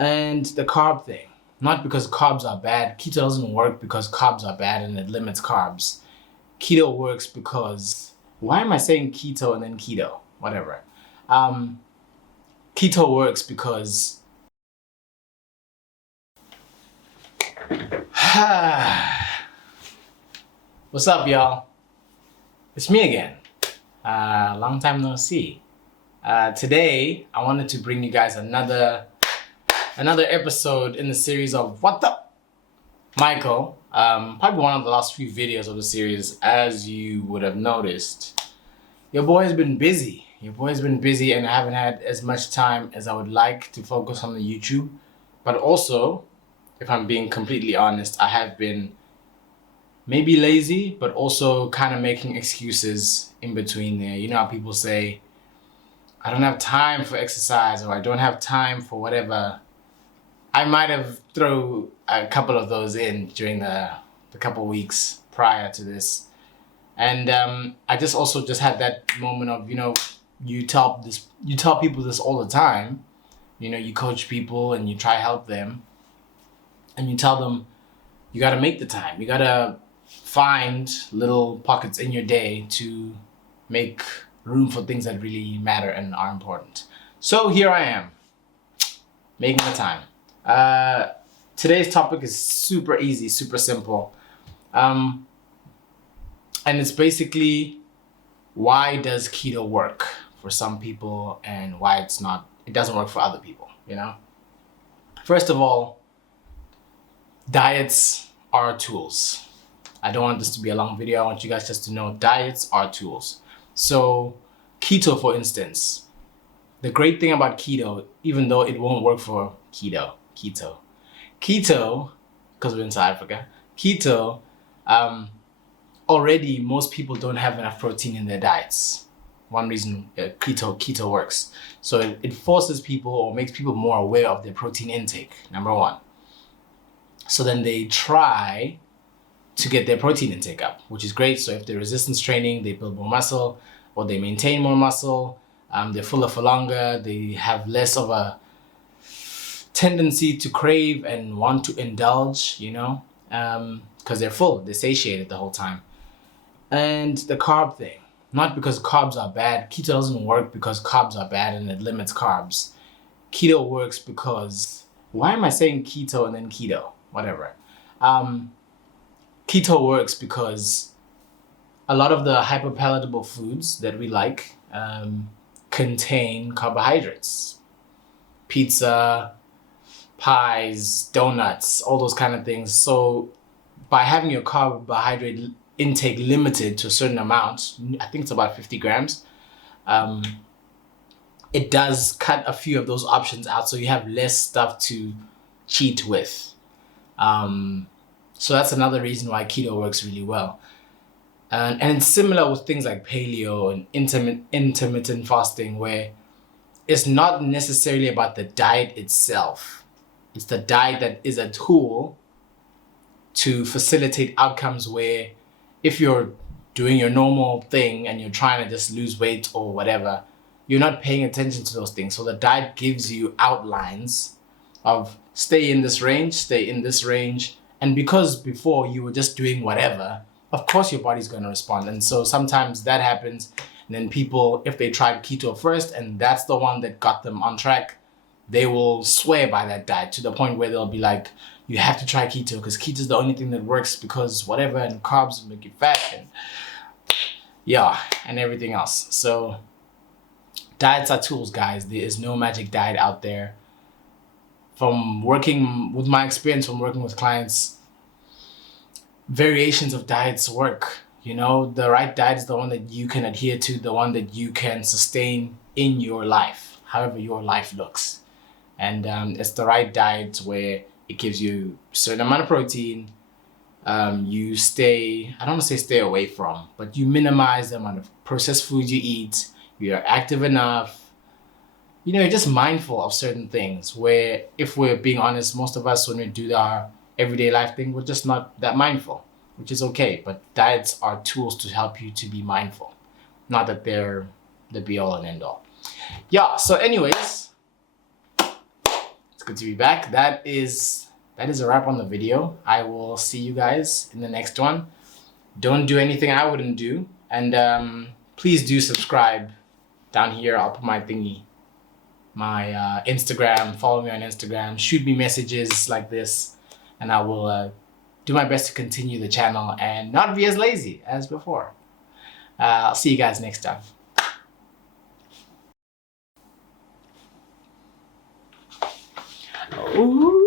And the carb thing, not because carbs are bad. Keto doesn't work because carbs are bad and it limits carbs. Keto works because, why am I saying keto and then keto? Whatever. Keto works because what's up, y'all? It's me again. Long time no see. Today, I wanted to bring you guys another episode in the series of What the Michael. Probably one of the last few videos of the series. As you would have noticed, your boy has been busy. And I haven't had as much time as I would like to focus on the YouTube. But also, if I'm being completely honest, I have been maybe lazy, but also kind of making excuses in between there. You know how people say, I don't have time for exercise, or I don't have time for whatever. I might have thrown a couple of those in during the couple weeks prior to this. And I just had that moment of, you tell people this all the time. You coach people and you try to help them. And you tell them, you got to make the time. You got to find little pockets in your day to make room for things that really matter and are important. So here I am, making the time. Today's topic is super easy, super simple. And it's basically, why does keto work for some people and why it doesn't work for other people, First of all, diets are tools. I don't want this to be a long video. I want you guys just to know diets are tools. So keto, for instance, the great thing about keto, even though it won't work for keto, because we're in South Africa, keto, already most people don't have enough protein in their diets. One reason keto works. So it forces people or makes people more aware of their protein intake, number one. So then they try to get their protein intake up, which is great. So if they're resistance training, they build more muscle or they maintain more muscle. They're fuller for longer. They have less of a tendency to crave and want to indulge, because they're full, they're satiated the whole time. And the carb thing, not because carbs are bad. Keto doesn't work because carbs are bad and it limits carbs. Keto works because, why am I saying keto and then keto? Whatever. Keto works because a lot of the hyperpalatable foods that we like contain carbohydrates. Pizza, pies, donuts, all those kind of things. So by having your carbohydrate intake limited to a certain amount, I think it's about 50 grams, it does cut a few of those options out, so you have less stuff to cheat with. So that's another reason why keto works really well. And it's similar with things like paleo and intermittent fasting, where it's not necessarily about the diet itself. It's the diet that is a tool to facilitate outcomes where, if you're doing your normal thing and you're trying to just lose weight or whatever, you're not paying attention to those things. So the diet gives you outlines of stay in this range. And because before you were just doing whatever, of course your body's going to respond. And so sometimes that happens. And then people, if they tried keto first and that's the one that got them on track, they will swear by that diet to the point where they'll be like, you have to try keto because keto is the only thing that works because whatever, and carbs make you fat and everything else. So diets are tools, guys. There is no magic diet out there. From working with my experience, from working with clients, variations of diets work. The right diet is the one that you can adhere to, the one that you can sustain in your life, however your life looks. And it's the right diet where it gives you a certain amount of protein. You I don't want to say stay away from, but you minimize the amount of processed food you eat. You're active enough. You're just mindful of certain things where, if we're being honest, most of us, when we do our everyday life thing, we're just not that mindful, which is okay. But diets are tools to help you to be mindful. Not that they're the be all and end all. Yeah, so anyways, let's good to be back. That is a wrap on the video. I will see you guys in the next one. Don't do anything I wouldn't do, and please do subscribe. Down here I'll put my thingy, my Instagram. Follow me on Instagram, shoot me messages like this, and I will do my best to continue the channel and not be as lazy as before. I'll see you guys next time. Ooh.